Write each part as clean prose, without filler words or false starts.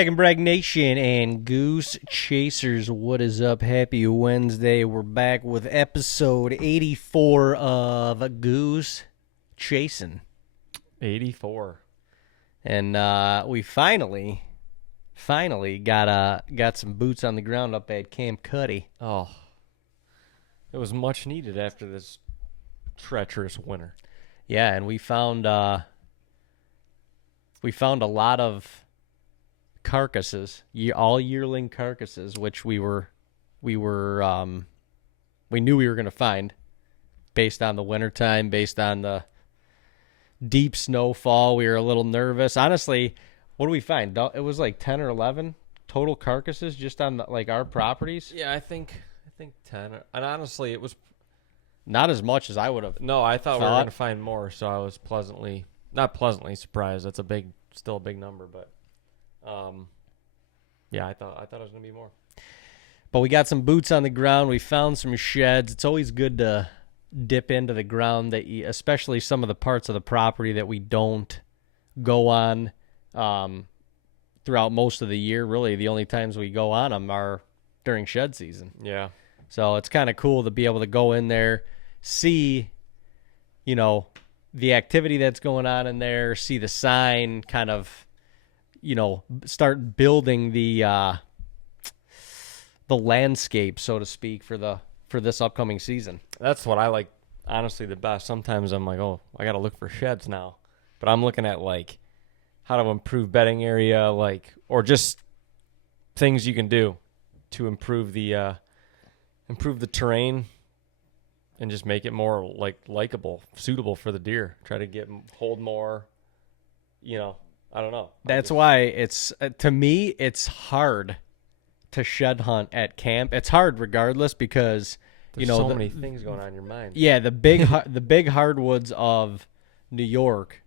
TAGNBRAG Nation and Goose Chasers, what is up? Happy Wednesday. We're back with episode 84 of Goose Chasing. 84. And we finally got some boots on the ground up at Camp Cutlet. Oh, it was much needed after this treacherous winter. Yeah, and we found a lot of carcasses, all yearling carcasses, which we knew we were going to find based on the wintertime, based on the deep snowfall. We were a little nervous. Honestly, what do we find? It was like 10 or 11 total carcasses just on our properties. Yeah, I think 10. And honestly, it was not as much as I would have. No, I thought we were going to find more, so I was not pleasantly surprised. That's still a big number, but yeah, I thought it was going to be more. But we got some boots on the ground. We found some sheds. It's always good to dip into the ground, especially some of the parts of the property that we don't go on throughout most of the year. Really, the only times we go on them are during shed season. Yeah. So it's kind of cool to be able to go in there, see, the activity that's going on in there, see the sign, kind of, start building the landscape, so to speak, for this upcoming season. That's what I like, honestly, the best. Sometimes I'm like, oh, I got to look for sheds now. But I'm looking at, how to improve bedding area, or just things you can do to improve the terrain and just make it more, likable, suitable for the deer. Try to hold more, I don't know. That's why it's, to me, it's hard to shed hunt at camp. It's hard regardless because, there's so many things going on in your mind. Yeah, the big hardwoods of New York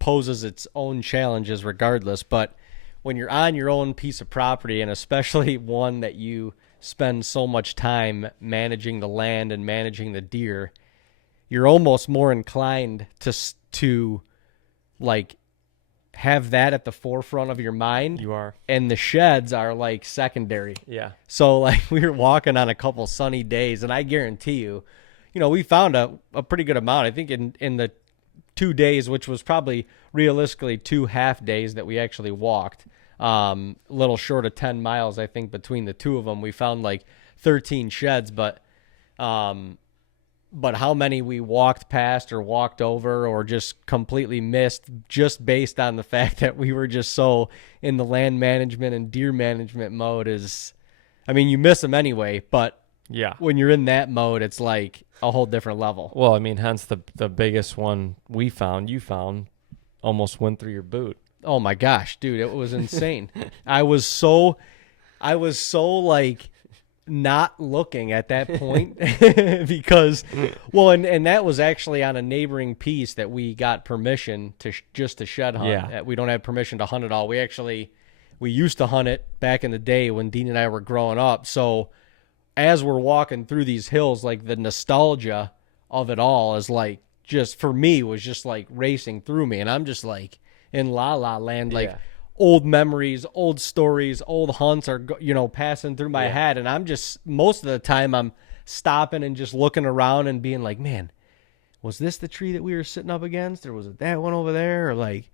poses its own challenges regardless. But when you're on your own piece of property, and especially one that you spend so much time managing the land and managing the deer, you're almost more inclined to have that at the forefront of your mind. You are. And the sheds are secondary. Yeah. So we were walking on a couple sunny days, and I guarantee you, we found a pretty good amount. I think in the 2 days, which was probably realistically 2 half days that we actually walked, a little short of 10 miles, I think, between the two of them, we found 13 sheds, but how many we walked past or walked over or just completely missed just based on the fact that we were just so in the land management and deer management mode you miss them anyway, but yeah, when you're in that mode, it's a whole different level. Well, hence the biggest one you found almost went through your boot. Oh my gosh, dude, it was insane. I was so not looking at that point because, and that was actually on a neighboring piece that we got permission to just to shed hunt. Yeah. We don't have permission to hunt it all. We used to hunt it back in the day when Dean and I were growing up. So as we're walking through these hills, the nostalgia of it all is just for me was just racing through me. And I'm just in la la land, yeah. Old memories, old stories, old hunts are, passing through my head. And I'm just, most of the time I'm stopping and just looking around and being like, man, was this the tree that we were sitting up against? Or was it that one over there? Or this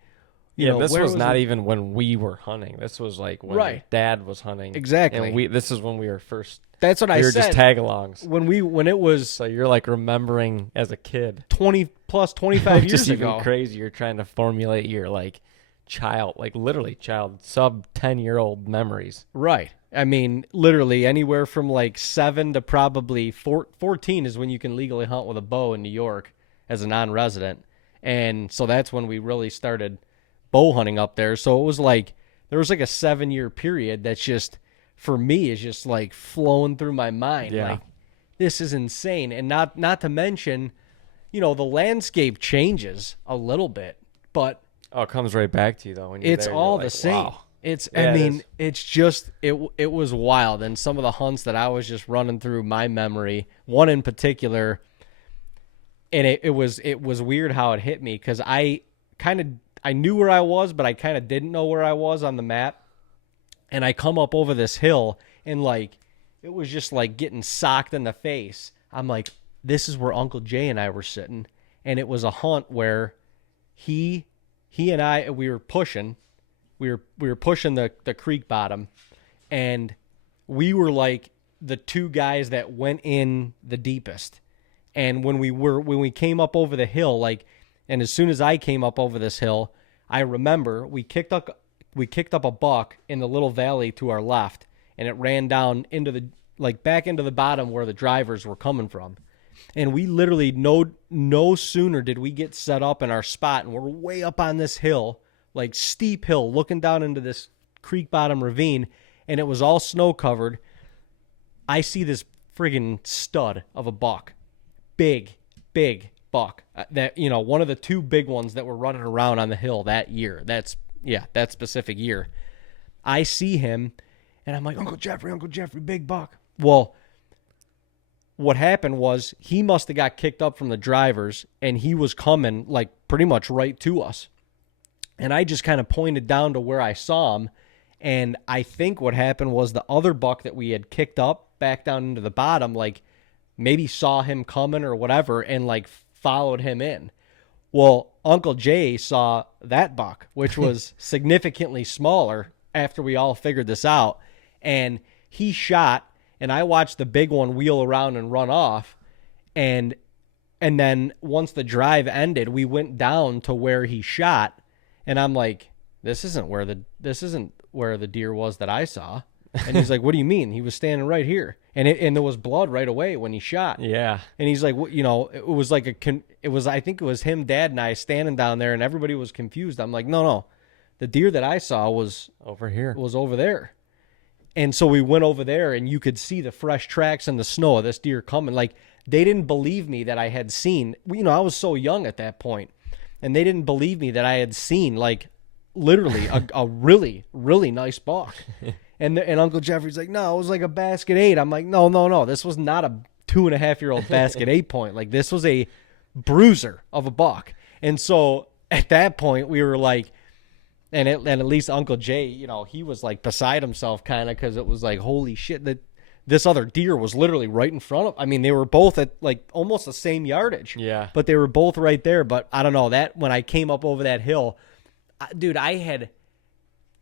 was not even when we were hunting. This was when Dad was hunting. Exactly. And this is when we were first. That's what I said. We were just tag-alongs. When it was. So you're remembering as a kid. 20 plus 25 years just ago. Even crazy. You're trying to formulate your child, literally sub 10-year-old memories. Right. Literally anywhere from 7 to probably 14 is when you can legally hunt with a bow in New York as a non-resident. And so that's when we really started bow hunting up there. So it was there was a 7-year period that's just, for me, is just flowing through my mind. Yeah. This is insane. And not to mention, the landscape changes a little bit, but oh, it comes right back to you though. When you're it's there, all the the same. Wow. It's It's just it was wild. And some of the hunts that I was just running through my memory, one in particular, and it was weird how it hit me because I knew where I was, but I kind of didn't know where I was on the map. And I come up over this hill, and like it was just like getting socked in the face. I'm like, this is where Uncle Jay and I were sitting, and it was a hunt where he and I, we were pushing the creek bottom, and we were like the two guys that went in the deepest. And when we came up over the hill, like, and as soon as I came up over this hill, I remember we kicked up a buck in the little valley to our left, and it ran down into the, like, back into the bottom where the drivers were coming from. And we literally, no sooner did we get set up in our spot, and we're way up on this hill, like steep hill, looking down into this creek bottom ravine, and it was all snow covered. I see this friggin' stud of a buck. Big buck. That, you know, one of the two big ones that were running around on the hill that year. That specific year. I see him, and I'm like, Uncle Jeffrey, big buck. Well, what happened was he must have got kicked up from the drivers, and he was coming like pretty much right to us. And I just kind of pointed down to where I saw him, and I think what happened was the other buck that we had kicked up back down into the bottom, like maybe saw him coming or whatever, and like followed him in. Well, Uncle Jay saw that buck, which was significantly smaller after we all figured this out, and he shot, and I watched the big one wheel around and run off, and then once the drive ended, we went down to where he shot, and I'm like, this isn't where the deer was that I saw. And he's like, what do you mean? He was standing right here. And there was blood right away when he shot. Yeah. And he's like, you know, it was like I think it was him, Dad, and I standing down there, and everybody was confused. I'm like, no. The deer that I saw was over here. Was over there. And so we went over there, and you could see the fresh tracks in the snow of this deer coming. Like, they didn't believe me that I had seen, you know, I was so young at that point, and they didn't believe me that I had seen, like, literally a really, really nice buck. And Uncle Jeffrey's like, no, it was like a basket 8. I'm like, no. This was not a 2.5-year-old basket 8 point. Like, this was a bruiser of a buck. And so at that point, we were like, and at least Uncle Jay, you know, he was like beside himself kind of, because it was like, holy shit, that this other deer was literally right in front of. I mean, they were both at like almost the same yardage. Yeah. But they were both right there. But I don't know, that when I came up over that hill, dude, I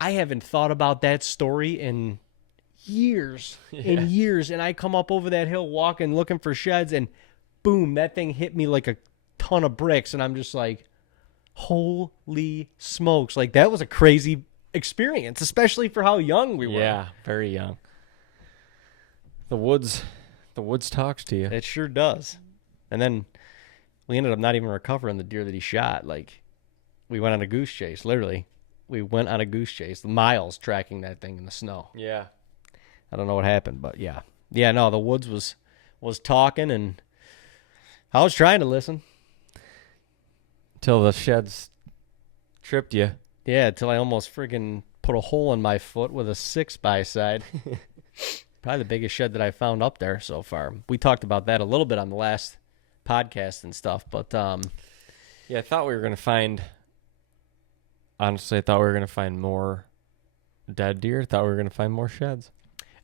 haven't thought about that story in years, and I come up over that hill walking, looking for sheds, and boom, that thing hit me like a ton of bricks, and I'm just like, holy smokes. Like, that was a crazy experience, especially for how young we were. Yeah, very young. The woods talks to you. It sure does. And then we ended up not even recovering the deer that he shot. Like, we went on a goose chase, literally. We went on a goose chase, miles tracking that thing in the snow. Yeah. I don't know what happened, but yeah. Yeah, no, the woods was talking, and I was trying to listen. Till the sheds tripped you. Yeah, till I almost friggin' put a hole in my foot with a 6x side. Probably the biggest shed that I found up there so far. We talked about that a little bit on the last podcast and stuff, but yeah, I thought we were going to find... Honestly, I thought we were going to find more dead deer. I thought we were going to find more sheds.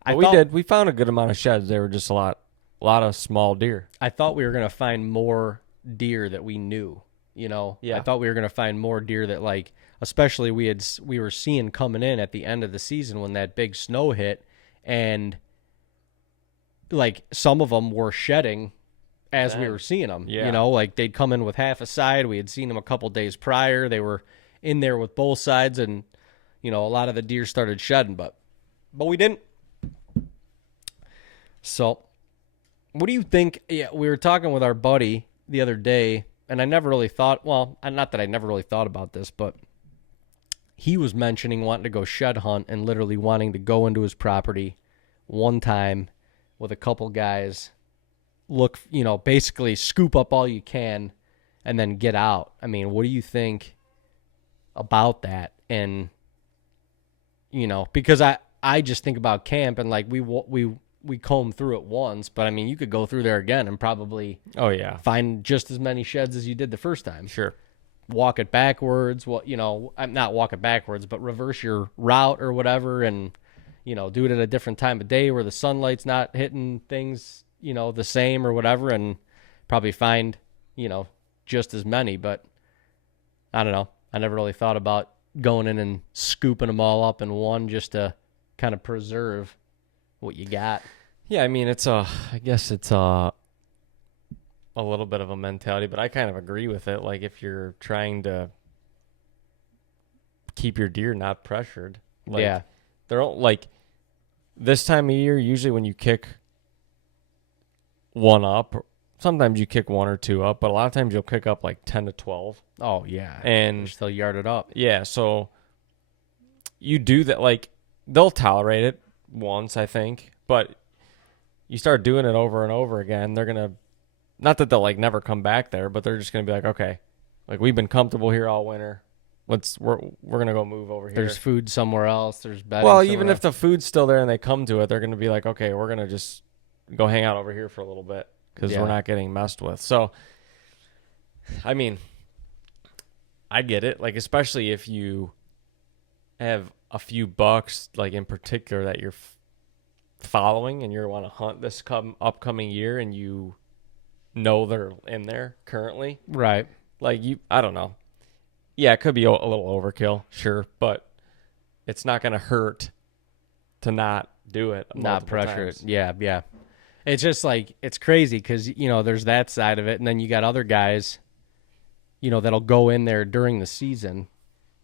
But we did. We found a good amount of sheds. They were just a lot of small deer. I thought we were going to find more deer that we knew, you know? Yeah. I thought we were going to find more deer that, like, especially we were seeing coming in at the end of the season when that big snow hit, and, like, some of them were shedding as we were seeing them. Yeah. You know, like, they'd come in with half a side. We had seen them a couple days prior. They were in there with both sides, and, you know, a lot of the deer started shedding, but we didn't. So, what do you think? Yeah, we were talking with our buddy the other day, and I never really thought, well, not that I never really thought about this, but he was mentioning wanting to go shed hunt and literally wanting to go into his property one time with a couple guys, look, you know, basically scoop up all you can and then get out. I mean, what do you think about that? And, you know, because I just think about camp, and like we combed through it once, but I mean, you could go through there again and probably find just as many sheds as you did the first time. Sure. Walk it backwards. Well, you know, I'm not walk it backwards, but reverse your route or whatever, and do it at a different time of day where the sunlight's not hitting things, the same or whatever, and probably find, just as many. But I don't know. I never really thought about going in and scooping them all up in one just to kind of preserve what you got. Yeah, I mean, I guess it's a little bit of a mentality, but I kind of agree with it. Like, if you're trying to keep your deer not pressured, like, yeah, they're all, like, this time of year, usually when you kick one up, sometimes you kick one or two up, but a lot of times you'll kick up like 10 to 12. Oh, yeah. And you're still yarded up. Yeah, so you do that. Like, they'll tolerate it once, I think, but you start doing it over and over again, they're going to, not that they'll like never come back there, but they're just going to be like, okay, like, we've been comfortable here all winter. We're going to go move over here. There's food somewhere else. There's bedding. Well, even if the food's still there and they come to it, they're going to be like, okay, we're going to just go hang out over here for a little bit because we're not getting messed with. So, I mean, I get it. Like, especially if you have a few bucks, like, in particular that you're following and you want to hunt this upcoming year and you know they're in there currently. Right. Like, I don't know. Yeah, it could be a little overkill, sure, but it's not going to hurt to not do it. Not pressure it. Yeah, yeah. It's just like, it's crazy because, there's that side of it. And then you got other guys, that'll go in there during the season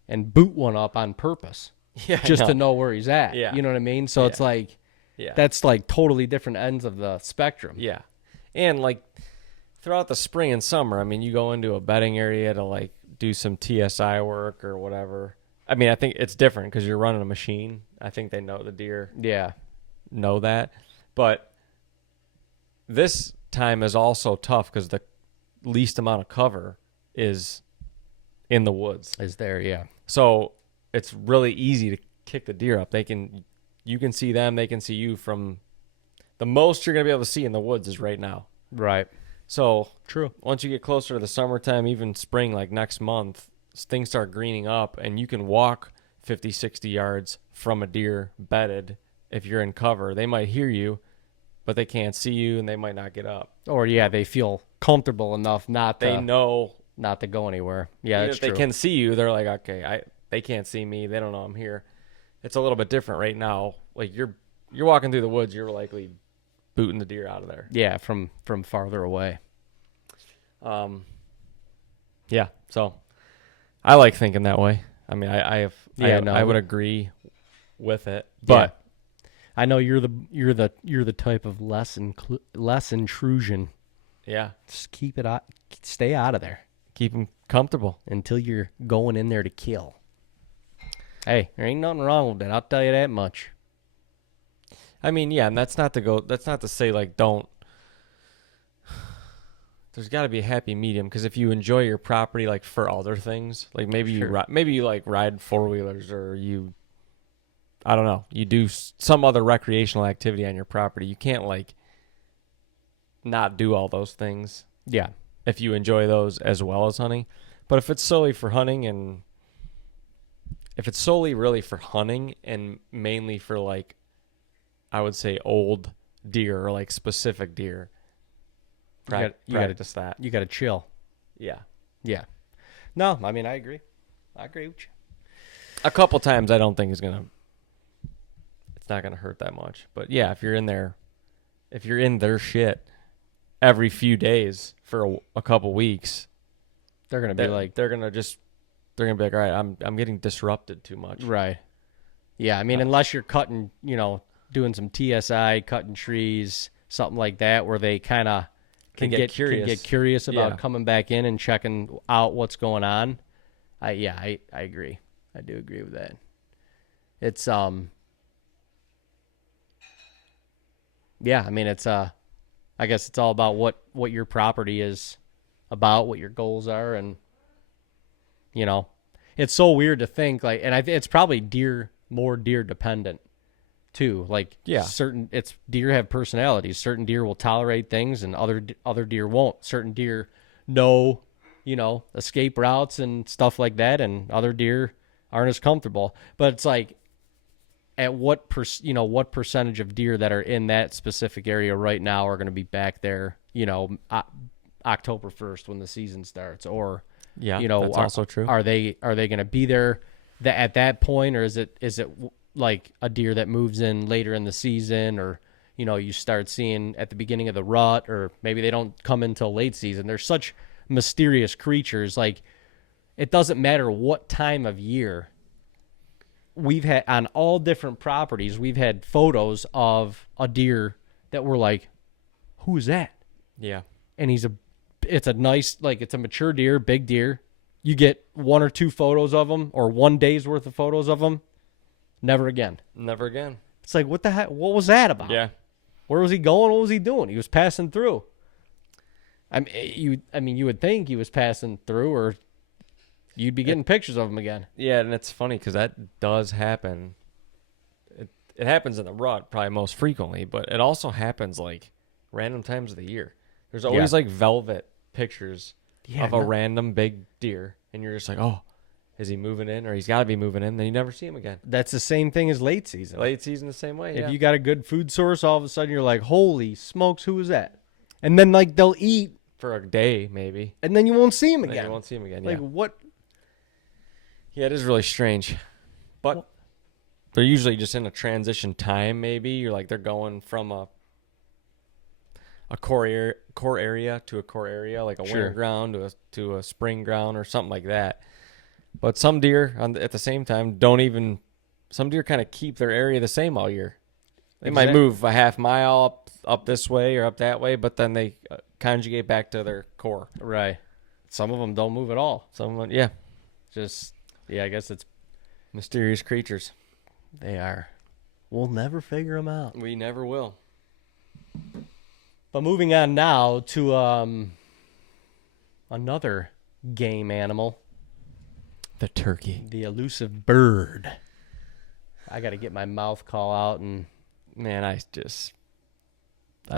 and boot one up on purpose. Yeah, just to know where he's at. Yeah. You know what I mean? So it's like, that's like totally different ends of the spectrum. Yeah. And like throughout the spring and summer, I mean, you go into a bedding area to like do some TSI work or whatever. I mean, I think it's different because you're running a machine. I think they know the deer. Yeah. Know that. But this time is also tough because the least amount of cover is in the woods. Is there, yeah. So it's really easy to kick the deer up. You can see them, they can see you. From the most you're going to be able to see in the woods is right now. Right. So true. Once you get closer to the summertime, even spring, like next month, things start greening up and you can walk 50, 60 yards from a deer bedded. If you're in cover, they might hear you, but they can't see you and they might not get up. Or they feel comfortable enough they know not to go anywhere. Yeah, that's true. If they can see you, they're like, okay, they can't see me. They don't know I'm here. It's a little bit different right now. Like you're walking through the woods, you're likely booting the deer out of there. Yeah, from farther away. Yeah. So I like thinking that way. I mean, I would agree with it, but I know you're the type of less intrusion. Yeah. Just keep it out. Stay out of there. Keep them comfortable until you're going in there to kill. Hey, there ain't nothing wrong with it. I'll tell you that much. I mean, yeah, and that's not to say like don't. There's got to be a happy medium because if you enjoy your property like for other things, like maybe you like ride 4-wheelers or I don't know, you do some other recreational activity on your property. You can't like not do all those things. Yeah. If you enjoy those as well as hunting. But if it's solely for hunting and if it's solely really for hunting and mainly for like, I would say old deer or like specific deer, practice that. You got to chill. Yeah. Yeah. No, I mean, I agree. I agree with you. A couple times I don't think it's not going to hurt that much. But yeah, if you're in their shit every few days for a couple weeks, they're going to be like, they're going to be like, all right, I'm getting disrupted too much. Right. Yeah. I mean, unless you're cutting, doing some TSI, cutting trees, something like that, where they kind of can get curious about coming back in and checking out what's going on. I agree. I do agree with that. It's, yeah, I mean, it's, I guess it's all about what your property is about, what your goals are. And, it's so weird to think like, and it's probably more deer dependent too. Like deer have personalities. Certain deer will tolerate things and other deer won't. Certain deer know, escape routes and stuff like that. And other deer aren't as comfortable, but it's like, at what what percentage of deer that are in that specific area right now are going to be back there, October 1st when the season starts, or that's also true. Are they going to be there at that point, or is it like a deer that moves in later in the season, or you start seeing at the beginning of the rut, or maybe they don't come until late season? They're such mysterious creatures. Like, it doesn't matter what time of year. We've had on all different properties, we've had photos of a deer that we're like, who is that? Yeah. And it's a nice, like, it's a mature deer, big deer. You get 1 or 2 photos of them, or 1 day's worth of photos of them. Never again. Never again. It's like, what the heck? What was that about? Yeah. Where was he going? What was he doing? He was passing through. I mean, you would think he was passing through, or you'd be getting pictures of him again. Yeah, and it's funny because that does happen. It happens in the rut probably most frequently, but it also happens like random times of the year. There's always like velvet pictures of a random big deer, and you're just like, oh, is he moving in? Or he's got to be moving in. Then you never see him again. That's the same thing as late season. Late season the same way, If you got a good food source, all of a sudden you're like, holy smokes, who is that? And then, like, they'll eat. For a day, maybe. And then you won't see him again. You won't see him again, Like, what? Yeah, it is really strange. But they're usually just in a transition time, maybe. You're like, they're going from a core area to a core area, like a winter ground to a spring ground or something like that. But some deer, at the same time, some deer kind of keep their area the same all year. They might move a half mile up this way or up that way, but then they conjugate back to their core. Right. Some of them don't move at all. Yeah. I guess it's mysterious creatures. They are. We'll never figure them out. We never will. But moving on now to another game animal. The turkey. The elusive bird. I got to get my mouth call out, and man, I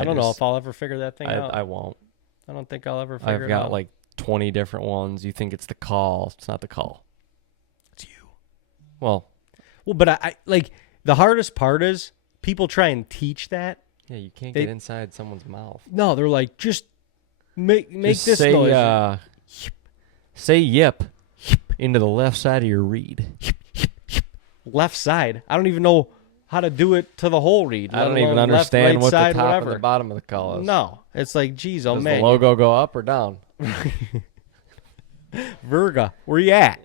don't know if I'll ever figure that thing out. I won't. I don't think I'll ever figure it out. I've got like 20 different ones. You think it's the call. It's not the call. It's you. Well, but I like, the hardest part is people try and teach that. Yeah, you can't get inside someone's mouth. No, they're like, just make this noise. Say yip into the left side of your reed. Left side? I don't even know how to do it to the whole reed. I don't even understand left, what side, the top whatever. and the bottom of the call is. No, it's like, geez, oh Does man. the logo go up or down? Virga, where you at?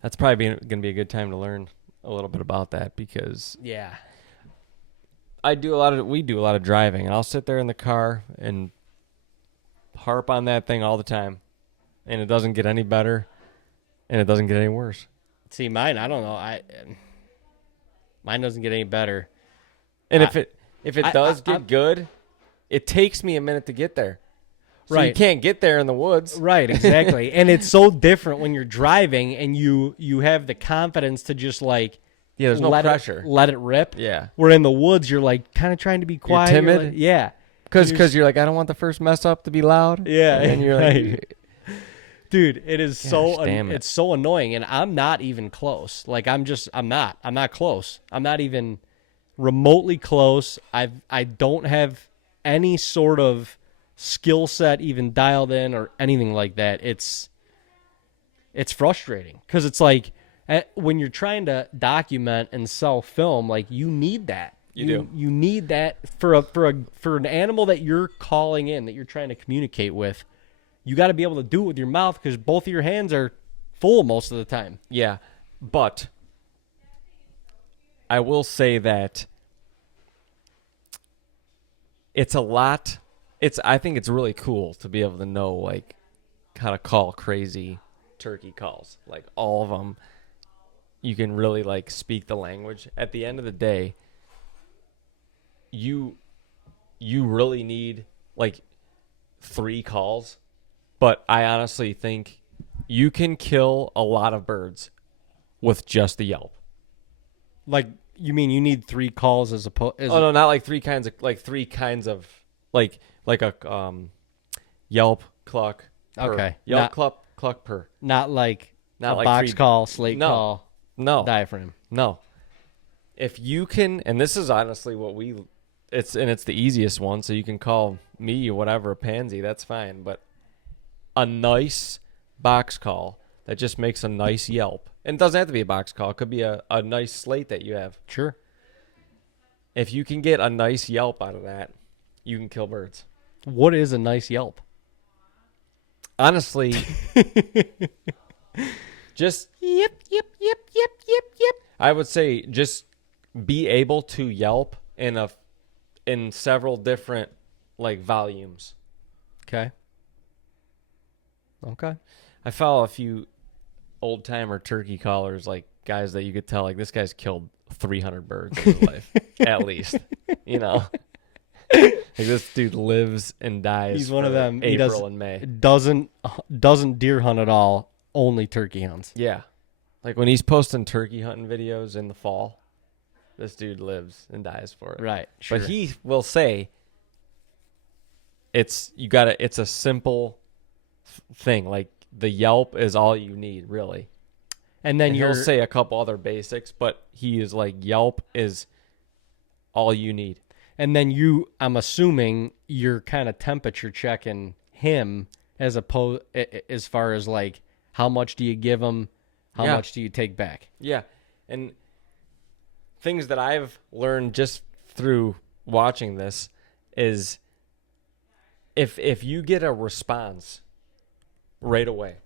That's probably going to be a good time to learn a little bit about that, because we do a lot of driving, and I'll sit there in the car and harp on that thing all the time, and it doesn't get any better, and it doesn't get any worse. See, mine, I don't know. Mine doesn't get any better. And if it does get good, it takes me a minute to get there. So you can't get there in the woods. Right, exactly. And it's so different when you're driving and you have the confidence to just like, there's no pressure. Let it rip. Yeah. Where in the woods, you're like kind of trying to be quiet. You're timid. Like, yeah. Because you're like, I don't want the first mess up to be loud. Yeah. And then you're like, dude, it is it's so annoying, and I'm not even close. Like, I'm not close. I'm not even remotely close. I don't have any sort of skill set even dialed in or anything like that. It's frustrating, because it's like, when you're trying to document and sell film, like, you need that. You need that for an animal that you're calling in, that you're trying to communicate with. You got to be able to do it with your mouth, because both of your hands are full most of the time. Yeah, but I will say that it's a lot. I think it's really cool to be able to know, like, how to call crazy turkey calls, like all of them. You can really, like, speak the language. At the end of the day, you really need, like, 3 calls. But I honestly think you can kill a lot of birds with just the yelp. Like, you mean you need 3 calls as opposed? No, not like 3 kinds of like a yelp, cluck, purr. Okay. Yelp, cluck, purr. Not like Not a like box 3 call, slate call, no diaphragm. No. if you can, and this is honestly what it's the easiest one, so you can call me whatever a pansy, that's fine. But a nice box call that just makes a nice yelp, and it doesn't have to be a box call. It could be a nice slate that you have. Sure. If you can get a nice yelp out of that, you can kill birds. What is a nice yelp? Honestly, just Yep. I would say just be able to yelp in several different like volumes. Okay. I follow a few old timer turkey callers, like guys that you could tell like this guy's killed 300 birds in his life at least. You know, like this dude lives and dies. He's one of them. April and May. Doesn't deer hunt at all. Only turkey hunts. Yeah, like when he's posting turkey hunting videos in the fall, this dude lives and dies for it. Right. Sure. But he will say it's a simple thing. Like the yelp is all you need, really. And then he'll say a couple other basics, but he is like yelp is all you need. And then I'm assuming you're kind of temperature checking him as far as like how much do you give him, how much do you take back? Yeah, and things that I've learned just through watching this is if you get a response right away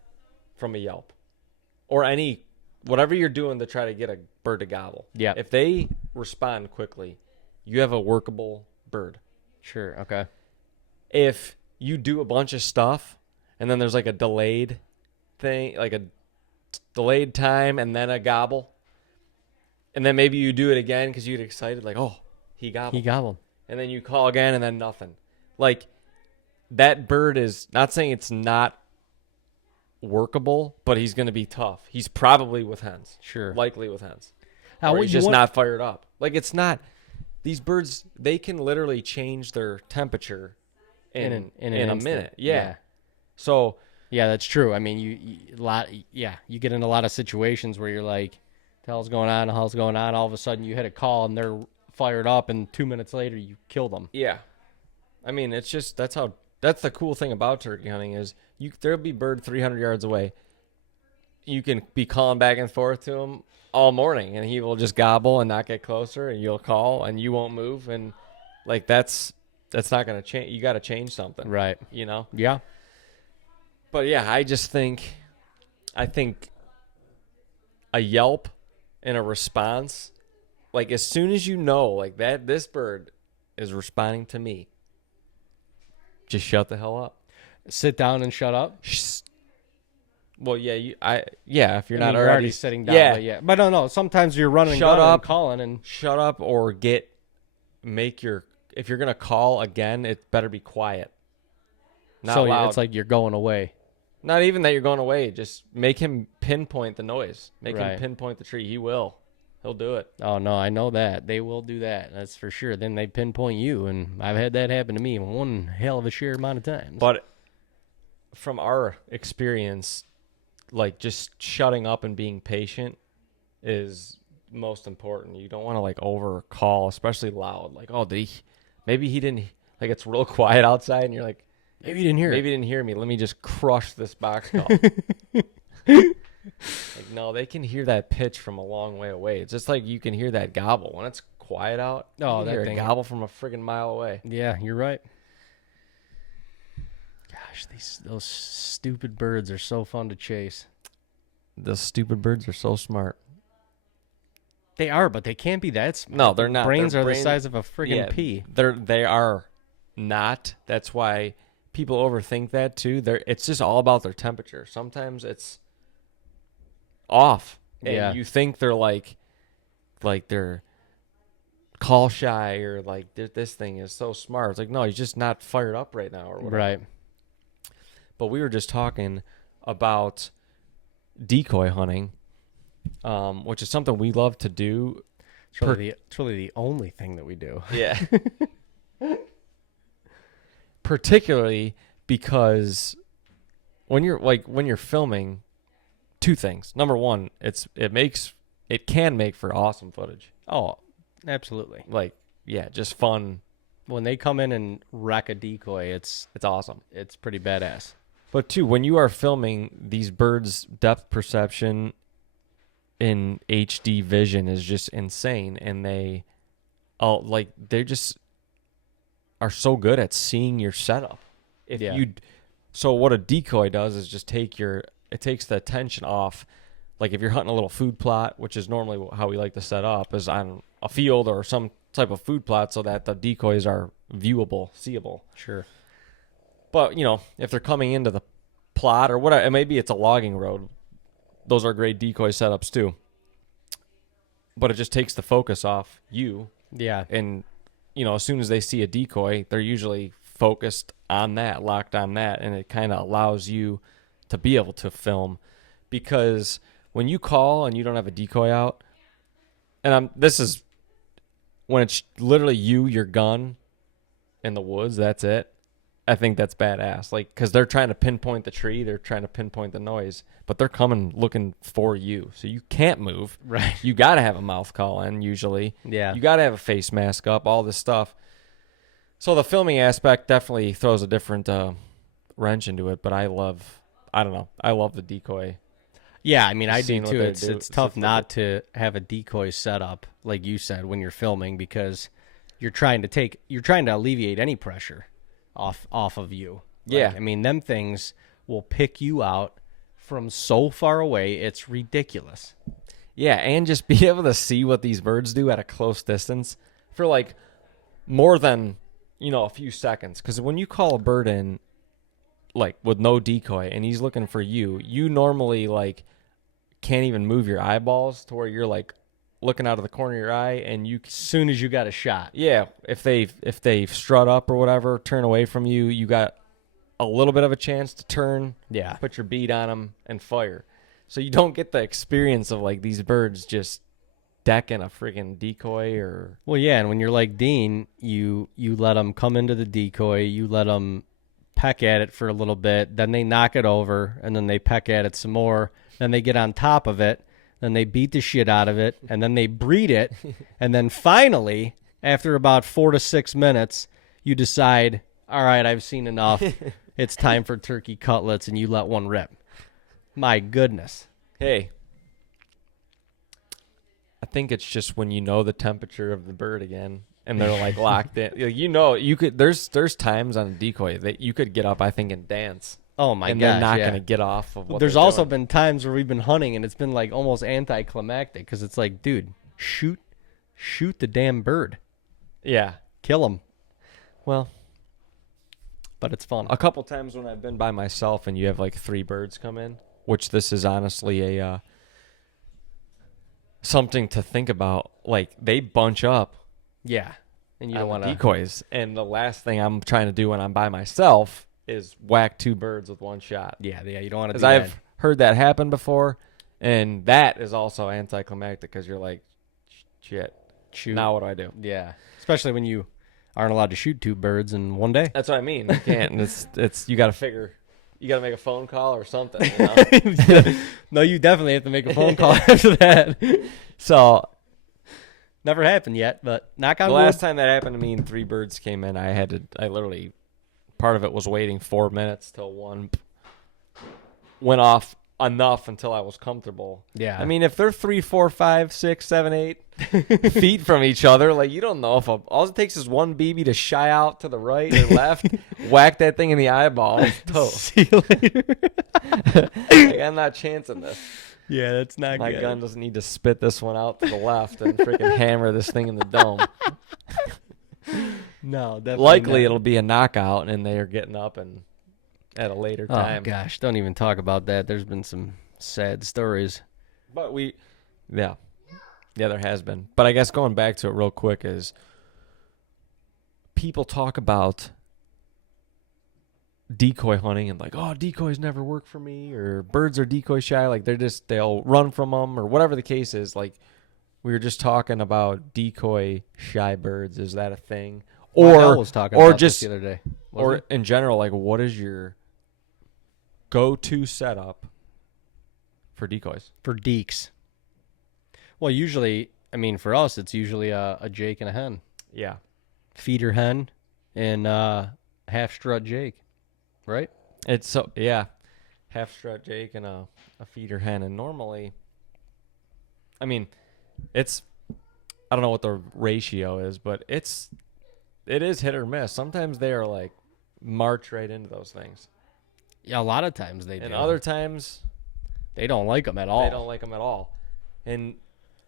from a yelp or whatever you're doing to try to get a bird to gobble. Yeah. If they respond quickly, you have a workable bird. Sure. Okay. If you do a bunch of stuff and then there's like a delayed thing, like a delayed time and then a gobble, and then maybe you do it again because you get excited, like, oh, he gobbled. And then you call again and then nothing. Like, that bird is not saying it's not workable, but he's going to be tough. He's probably with hens. Sure. Likely with hens. Or he's just not fired up. Like, it's not. These birds, they can literally change their temperature in a minute. Yeah. So. Yeah, that's true. I mean, you get in a lot of situations where you're like, the hell's going on? All of a sudden you hit a call and they're fired up, and 2 minutes later you kill them. Yeah. I mean, it's just, that's the cool thing about turkey hunting is there'll be bird 300 yards away. You can be calling back and forth to him all morning, and he will just gobble and not get closer, and you'll call and you won't move, and like that's not going to change. You got to change something, right? You know? Yeah. But yeah, I think a yelp and a response, like as soon as you know like that this bird is responding to me, just shut the hell up. Sit down and shut up. Well, if you're not you're already sitting down. Yeah, but no. Sometimes you're running, shut up, and calling, and shut up, or if you're gonna call again, it better be quiet. Not loud. It's like you're going away. Not even that you're going away. Just make him pinpoint the noise. Make right. him pinpoint the tree. He will. He'll do it. Oh, no, I know that. They will do that. That's for sure. Then they pinpoint you, and I've had that happen to me one hell of a sheer amount of times. But from our experience, like just shutting up and being patient is most important. You don't want to like over call, especially loud. Like, oh, maybe he didn't, like it's real quiet outside, and you're like, maybe you didn't hear me. Let me just crush this box call. Like, no, they can hear that pitch from a long way away. It's just like you can hear that gobble. When it's quiet out, you can hear a gobble from a friggin' mile away. Yeah, you're right. Gosh, those stupid birds are so fun to chase. Those stupid birds are so smart. They are, but they can't be that smart. No, they're not. Brains are the size of a friggin' pea. They are not. That's why people overthink that too. It's just all about their temperature. Sometimes it's off, and you think they're like they're call shy or like this thing is so smart. It's like, no, he's just not fired up right now or whatever. Right. But we were just talking about decoy hunting, which is something we love to do. It's really the only thing that we do. Yeah. Particularly because when you're filming, two things. Number one, it can make for awesome footage. Oh, absolutely. Like, yeah, just fun. When they come in and wreck a decoy, It's awesome. it's pretty badass. But too, when you are filming, these birds' depth perception in HD vision is just insane, and they just are so good at seeing your setup. So what a decoy does is just it takes the attention off. Like if you're hunting a little food plot, which is normally how we like to set up, is on a field or some type of food plot, so that the decoys are viewable, seeable. Sure. But if they're coming into the plot or whatever, maybe it's a logging road. Those are great decoy setups too. But it just takes the focus off you. Yeah. And as soon as they see a decoy, they're usually focused on that, locked on that, and it kind of allows you to be able to film. Because when you call and you don't have a decoy out, and this is when it's literally you, your gun, in the woods, that's it. I think that's badass. Like, because they're trying to pinpoint the tree, they're trying to pinpoint the noise, but they're coming looking for you. So you can't move. Right. You got to have a mouth call in usually. Yeah. You got to have a face mask up, all this stuff. So the filming aspect definitely throws a different wrench into it, but I love the decoy. Yeah, I mean, I do Seeing what too. they It's do. tough not to have a decoy set up, like you said, when you're filming, because you're trying to alleviate any pressure off of you. Yeah. I mean, them things will pick you out from so far away. It's ridiculous. Yeah, and just be able to see what these birds do at a close distance for like more than, a few seconds. Because when you call a bird in, like with no decoy, and he's looking for you, you normally like can't even move your eyeballs to where you're like looking out of the corner of your eye, and As soon as you got a shot. yeah, if they strut up or whatever, turn away from you, you got a little bit of a chance to turn, Yeah. put your bead on them, and fire. So you don't get the experience of like these birds just decking a freaking decoy or. Well, yeah, and when you're like Dean, you let them come into the decoy, you let them peck at it for a little bit, then they knock it over, and then they peck at it some more, then they get on top of it, then they beat the shit out of it, and then they breed it, and then finally, after about 4 to 6 minutes, you decide, all right, I've seen enough. It's time for turkey cutlets, and you let one rip. My goodness. Hey, I think it's just when you know the temperature of the bird again, and they're like locked in. You could. There's times on a decoy that you could get up, I think, and dance. Oh my gosh, and they're not yeah. going to get off of what There's they're also doing. been times where we've been hunting and it's been like almost anticlimactic because it's like, dude, shoot the damn bird, Yeah. kill him. Well, But it's fun. a couple times when I've been by myself and you have like 3 birds come in, which this is honestly a something to think about. Like they bunch up Yeah, and you don't on want the to. decoys, and the last thing I'm trying to do when I'm by myself is whack 2 birds with 1 shot. Yeah, you don't want to. Because Do I've heard that happen before, and that is also anticlimactic because you're like, shit, shoot. now what do I do? Yeah, especially when you aren't allowed to shoot 2 birds in one day. That's what I mean. You can't. And it's you got to figure. You got to make a phone call or something. You know? No, you definitely have to make a phone call after that. So Never happened yet, but knock on the wood. last time that happened to me and 3 birds came in, I literally, part of it was waiting 4 minutes till one went off enough until I was comfortable. Yeah. I mean, if they're 3, 4, 5, 6, 7, 8 feet from each other, like you don't know if all it takes is one BB to shy out to the right or left, whack that thing in the eyeball. It's toast. See you later. Like, I'm not chancing this. Yeah, that's not My good. gun doesn't need to spit this one out to the left and freaking hammer this thing in the dome. No, definitely Likely not. it'll be a knockout, and they are getting up and at a later time. Oh gosh, don't even talk about that. There's been some sad stories. But yeah, there has been. But I guess going back to it real quick is people talk about decoy hunting and like, oh, decoys never work for me, or birds are decoy shy. Like they'll run from them, or whatever the case is. Like we were just talking about decoy shy birds. Is that a thing? Mel was talking or about just this the other day. or Wasn't in general, like what is your go-to setup for decoys? for deeks. Well, usually I mean, for us, it's usually a Jake and a hen. Yeah. Feeder hen and half strut Jake, right? It's so, yeah. Half strut Jake and a feeder hen. And normally, I mean, it's, I don't know what the ratio is, but it is hit or miss. Sometimes they are like march right into those things. Yeah, a lot of times they do. And other times they don't like them at all. They don't like them at all. And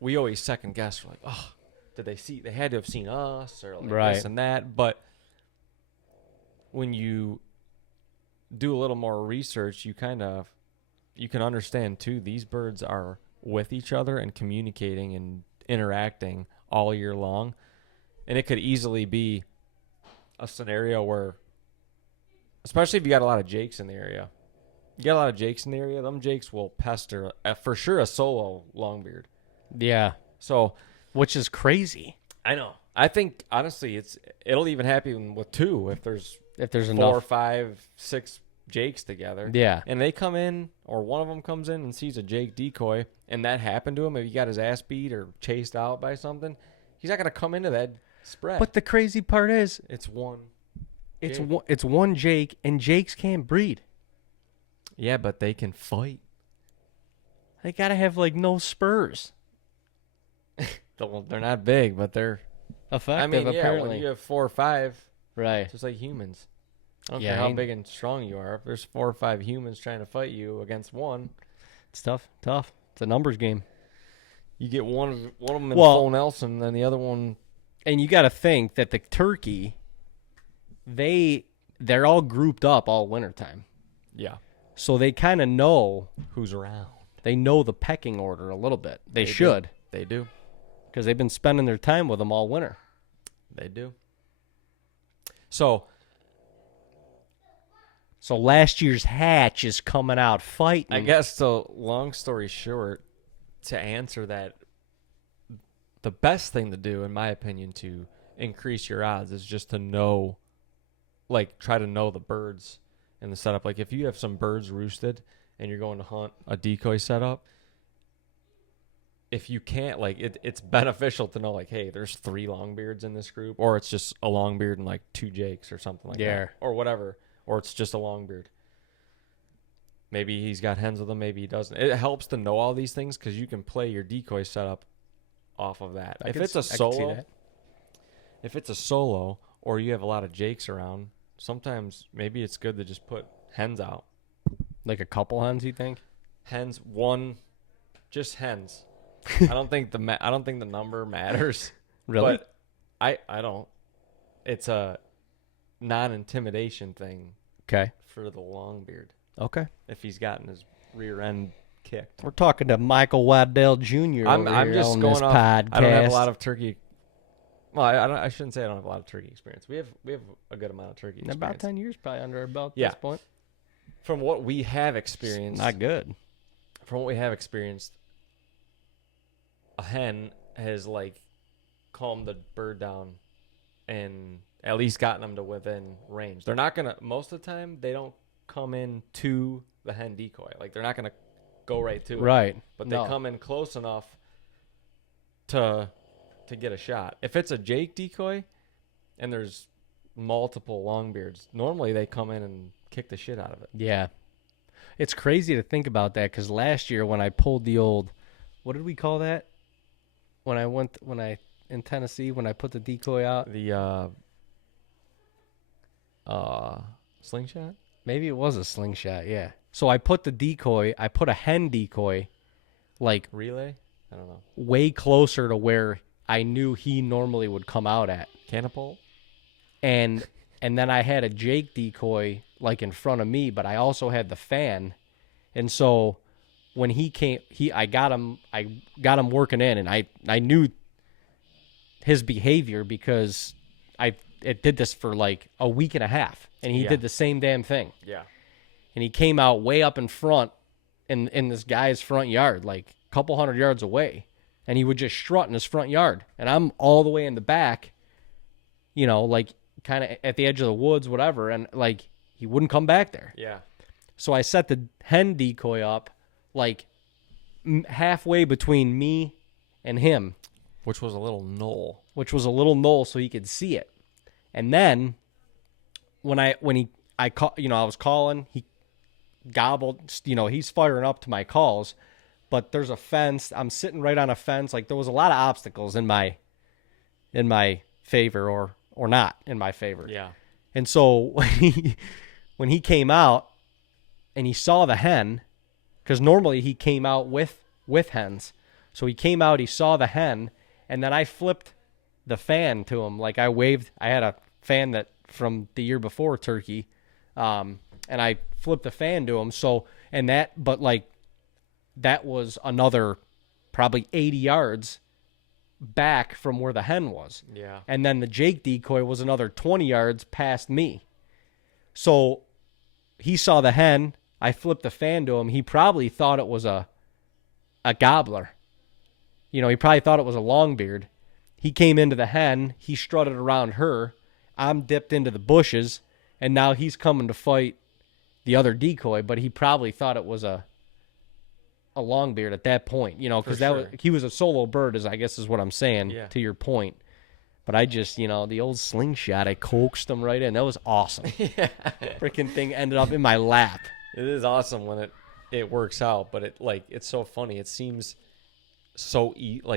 we always second guess. We're like, oh, did they see? They had to have seen us or like this and that. But when you do a little more research, you can understand too. These birds are with each other and communicating and interacting all year long, and it could easily be a scenario where, especially if you got a lot of Jakes in the area, them Jakes will pester for sure a solo longbeard. Yeah. So, which is crazy. I know. I think honestly, it'll even happen with two if there's enough 4, 5, 6 Jakes together. Yeah. And they come in, or one of them comes in and sees a Jake decoy, and that happened to him. If he got his ass beat or chased out by something, he's not gonna come into that spread. But the crazy part is, it's one. It's one Jake, and Jakes can't breed. Yeah, but they can fight. They gotta have like no spurs. They're not big, but they're effective. I mean, yeah, apparently. when you have 4 or 5, right? Just like humans. I don't care how big and strong you are. If there's 4 or 5 humans trying to fight you against one, it's tough. It's a numbers game. You get one of them in full Nelson, then the other one. And you got to think that the turkey, they're all grouped up all wintertime. Yeah. So they kind of know who's around. They know the pecking order a little bit. They should. They do. Because they've been spending their time with them all winter. They do. So last year's hatch is coming out fighting. I guess, so long story short, to answer that, the best thing to do, in my opinion, to increase your odds is just to know, like, try to know the birds in the setup. Like, if you have some birds roosted and you're going to hunt a decoy setup, if you can't, like, it's beneficial to know, like, hey, there's 3 longbeards in this group, or it's just a longbeard and, like, 2 Jakes or something like that. Or whatever. Or it's just a longbeard. Maybe he's got hens with him, maybe he doesn't. It helps to know all these things because you can play your decoy setup off of that. If it's a solo, or you have a lot of Jakes around, sometimes maybe it's good to just put hens out. Like a couple hens, you think? Hens, just hens. I don't think the number matters. Really? But I don't. It's a non-intimidation thing. Okay. For the longbeard. Okay. If he's gotten his rear end kicked. We're talking to Michael Waddell Jr. I'm just on going this off. podcast. I don't have a lot of turkey. Well, I shouldn't say I don't have a lot of turkey experience. We have a good amount of turkey experience. About 10 years probably under our belt at this point. From what we have experienced. It's not good. From what we have experienced, a hen has, like, calmed the bird down and at least gotten them to within range. They're not going to, most of the time, they don't come in to the hen decoy. Like, they're not going to go right to it. Right. But they come in close enough to get a shot. If it's a Jake decoy and there's multiple longbeards, normally they come in and kick the shit out of it. Yeah. It's crazy to think about that because last year when I pulled the old, what did we call that? In Tennessee, when I put the decoy out? The slingshot? Maybe it was a slingshot, yeah. So I put a hen decoy, like, relay? I don't know. Way closer to where I knew he normally would come out at. Catapult? And then I had a Jake decoy, like, in front of me, but I also had the fan. And so when he came, I got him working in, and I knew his behavior because it did this for like a week and a half, and he did the same damn thing. Yeah. And he came out way up in front in this guy's front yard, like a couple hundred yards away, and he would just strut in his front yard. And I'm all the way in the back, like kind of at the edge of the woods, whatever, and like he wouldn't come back there. Yeah. So I set the hen decoy up like halfway between me and him. Which was a little knoll. So he could see it. And then I was calling, he gobbled, he's firing up to my calls, but there's a fence. I'm sitting right on a fence. Like, there was a lot of obstacles in my favor or not in my favor. Yeah. And so when he came out and he saw the hen, because normally he came out with hens. So he came out, he saw the hen, and then I flipped the fan to him. Like, I had a fan that from the year before turkey, and I flipped the fan to him. So, that was another probably 80 yards back from where the hen was. Yeah. And then the Jake decoy was another 20 yards past me. So he saw the hen. I flipped the fan to him. He probably thought it was a gobbler. He probably thought it was a longbeard. He came into the hen. He strutted around her. I'm dipped into the bushes, and now he's coming to fight the other decoy, but he probably thought it was a longbeard at that point, because he was a solo bird, I guess is what I'm saying, to your point. But I just, the old slingshot, I coaxed him right in. That was awesome. Yeah. Freaking thing ended up in my lap. It is awesome when it works out, but it's so funny. It seems so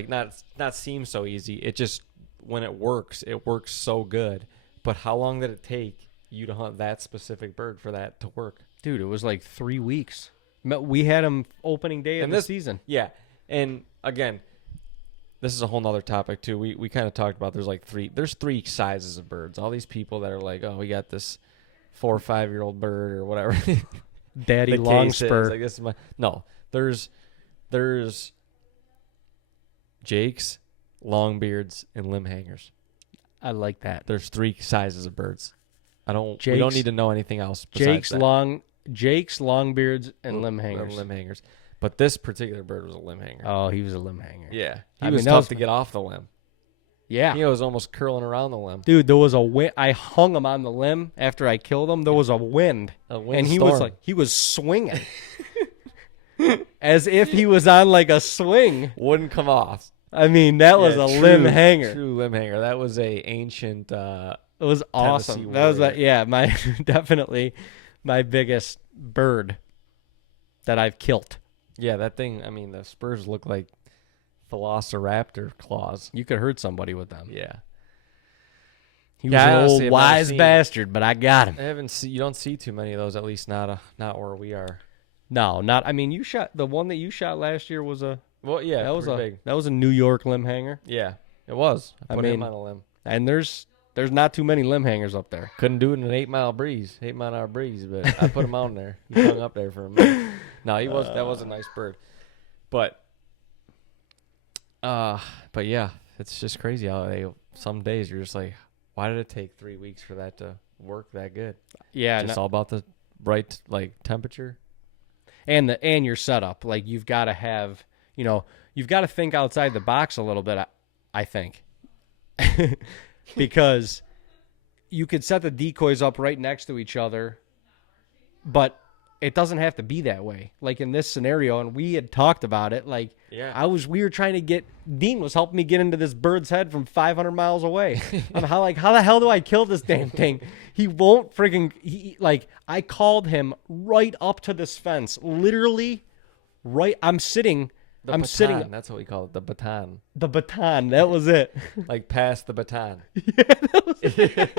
not seem so easy. It just, when it works so good. But how long did it take you to hunt that specific bird for that to work? Dude, it was like 3 weeks. We had him opening day of the season. Yeah. And again, this is a whole nother topic too. We kind of talked about there's three sizes of birds. All these people that are like, oh, we got this 4 or 5 year old bird or whatever. Daddy long spur. Like, this is no, there's Jakes, longbeards, and limb hangers. I like that. There's 3 sizes of birds. We don't need to know anything else besides Jakes, longbeards, and limb hangers. Limb hangers. But this particular bird was a limb hanger. Oh, he was a limb hanger. Yeah. He was tough to get off the limb. Yeah. He was almost curling around the limb. Dude, there was a wind. I hung him on the limb after I killed him. There was a wind. And he was swinging. As if he was on like a swing. Wouldn't come off. I mean, that was a limb hanger. True limb hanger. That was a ancient it was awesome. That was my definitely my biggest bird that I've killed. Yeah, that thing, I mean, the spurs look like velociraptor claws. You could hurt somebody with them. Yeah. He was an old wise bastard, but I got him. You don't see too many of those, at least not where we are. No, not. I mean, the one that you shot last year was a. Well, yeah, that was big. That was a New York limb hanger. Yeah, it was. I put him on a limb. And there's not too many limb hangers up there. Couldn't do it in an 8 mile an hour breeze, but I put him out there. He hung up there for a minute. No, that was a nice bird. But yeah, it's just crazy how some days you're just like, why did it take 3 weeks for that to work that good? Yeah, it's all about the right temperature and your setup. Like, you've got to have, you've got to think outside the box a little bit. I think. Because you could set the decoys up right next to each other, but it doesn't have to be that way. Like in this scenario, and we had talked about it, like we were trying to get, Dean was helping me get into this bird's head from 500 miles away. I'm how the hell do I kill this damn thing? He won't I called him right up to this fence, literally right. I'm sitting. That's what we call it. The baton. The baton. That was it. Like past the baton. Yeah, that was it. That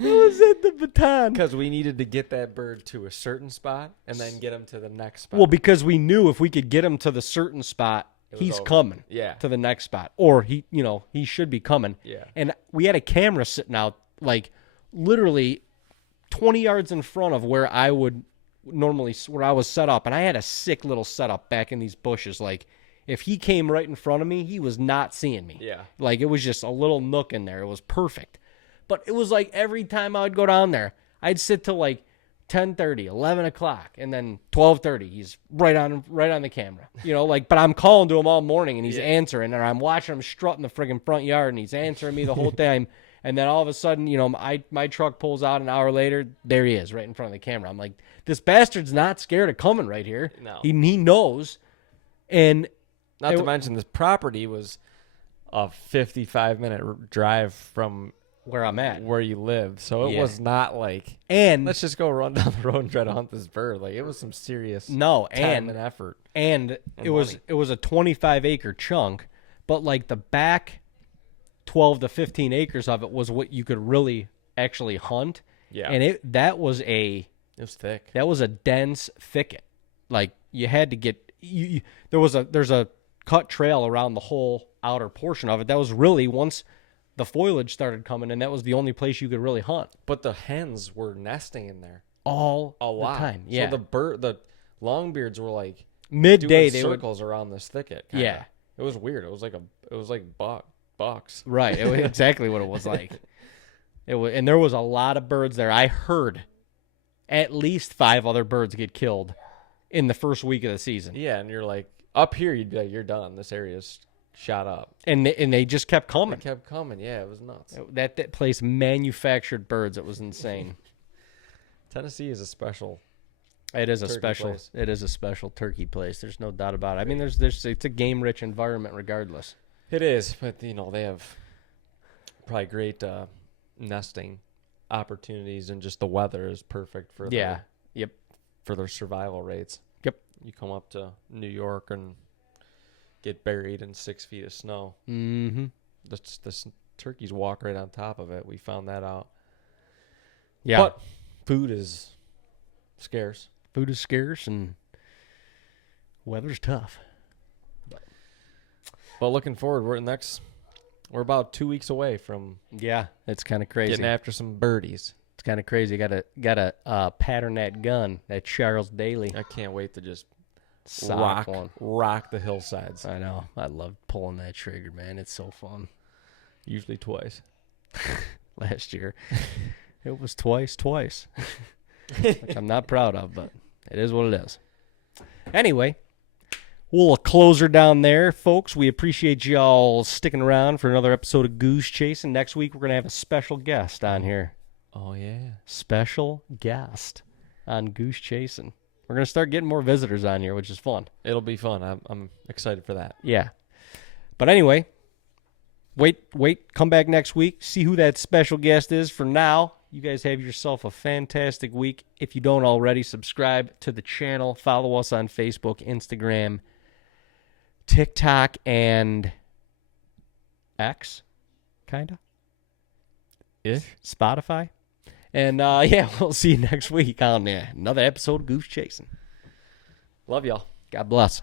was it. The baton. Because we needed to get that bird to a certain spot and then get him to the next spot. Well, because we knew if we could get him to the certain spot, he's coming. Yeah. To the next spot, or he should be coming. Yeah. And we had a camera sitting out, like literally 20 yards in front of where I would normally, where I was set up, and I had a sick little setup back in these bushes. Like, if he came right in front of me, he was not seeing me. Yeah. Like, it was just a little nook in there. It was perfect. But it was like every time I would go down there, I'd sit till like 10:30, 11 o'clock, and then 12:30, he's right on the camera. But I'm calling to him all morning, and he's answering, or I'm watching him strut in the friggin' front yard, and he's answering me the whole time. And then all of a sudden, my truck pulls out an hour later. There he is, right in front of the camera. I'm like, this bastard's not scared of coming right here. No. He knows. And not to mention, this property was a 55-minute drive from where I'm at. where you live. So it was not like, And let's just go run down the road and try to hunt this bird. Like, it was some serious time and effort. And it was a 25-acre chunk, but like the back 12 to 15 acres of it was what you could really actually hunt. Yeah. And that was it was thick. That was a dense thicket. Like, you had to get there's a cut trail around the whole outer portion of it. That was really, once the foliage started coming in, that was the only place you could really hunt. But the hens were nesting in there All a lot. the time. Yeah. So the longbeards were like midday doing circles around this thicket. Kinda. Yeah. It was weird. It was like bucks. Right. It was exactly what it was like. And there was a lot of birds there. I heard at least 5 other birds get killed in the first week of the season. Yeah, and you're like, up here, you'd be like, you're done. This area's shot up. And they just kept coming. They kept coming. Yeah, it was nuts. That place manufactured birds. It was insane. Tennessee is a special. It is a turkey special. place. It is a special turkey place. There's no doubt about it. I mean, it's a game-rich environment, regardless. It is, but they have probably great nesting opportunities, and just the weather is perfect for for their survival rates. Yep. You come up to New York and get buried in 6 feet of snow. Mm-hmm. The turkeys walk right on top of it. We found that out. Yeah. But food is scarce. Food is scarce and weather's tough. But looking forward, we're about 2 weeks away from it's kind of crazy. getting after some birdies. It's kind of crazy. Gotta pattern that gun, that Charles Daly. I can't wait to just Sock rock the hillsides. I know. I love pulling that trigger, man. It's so fun. Usually twice. Last year, it was twice, which I'm not proud of, but it is what it is. Anyway, we'll close her down there, folks. We appreciate y'all sticking around for another episode of Goose Chasing. Next week, we're going to have a special guest on here. Oh, yeah. Special guest on Goose Chasing. We're going to start getting more visitors on here, which is fun. It'll be fun. I'm excited for that. Yeah. But anyway, wait, come back next week. See who that special guest is. For now, you guys have yourself a fantastic week. If you don't already, subscribe to the channel. Follow us on Facebook, Instagram, TikTok, and X, kind of. Ish. Spotify. And, we'll see you next week on another episode of Goose Chasing. Love y'all. God bless.